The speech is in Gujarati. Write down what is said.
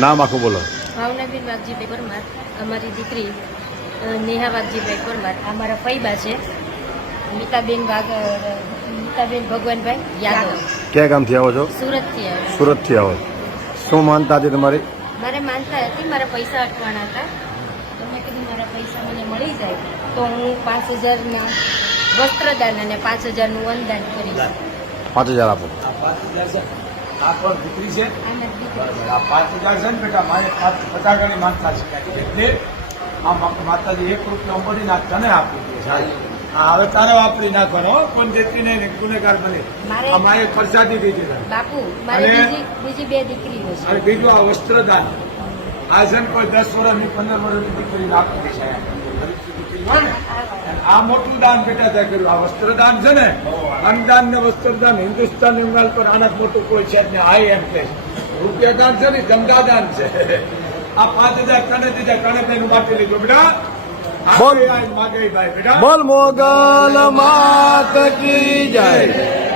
નામ આખું બોલો. ભાવનાબેન વાઘજીભાઈ પરમાર, અમારી દીકરી નેહા વાઘજીભાઈ પરમાર, અમારા ફઈબા છે મીતાબેન ભગવાનભાઈ યાદવ. ક્યાં ગામથી આવો છો? સુરતથી આવે. સુરતથી આવો. શું માનતા હતી તમારી? મારે માનતા હતી મારા પૈસા અટવાના હતા, તો મેં કીધું મારા પૈસા મને મળી જાય તો હું 5,000ના વસ્ત્રદાન અને 5,000નું વનદાન કરીશ. 5,000 આપો. આ પણ દીકરી છે. આના દીકરી આ 5,000 છે ને બેટા, મારે 50 ગણી માનતા છે એટલે આ માતાજી 1 રૂપિયો મળી ના તને આપી દે. હા, હવે તારે વાપરી નાખવાનો, પણ જેટલી નહીં ગુનેગાર બને. મારે- આ માએ પ્રસાદી દીધી છે. બાપુ મારે અને- બીજી 2 દીકરીઓ અને છે. બીજું આ વસ્ત્રદાન, આ છે ને કોઈ 10 વર્ષની 15 વર્ષની દીકરીને આપી દે છે. ગરીબ દીકરી હોય ને, આ મોટું દાન બેટા ત્યાં કર્યું. આ વસ્ત્રદાન છે ને, અન્નદાન ને વસ્ત્રદાન હિન્દુસ્તાન બંગાળ પર આના મોટું કોઈ છે જ નહીં. આ એમ કે રૂપિયા દાન છે ને, જમદાદાન છે. આ 5,000 તને દીધા, કણેભાઈ નું બાકી લીધું બેટા. બોલ. માગે ભાઈ બેટા. બોલ મોગલ માત કી જય.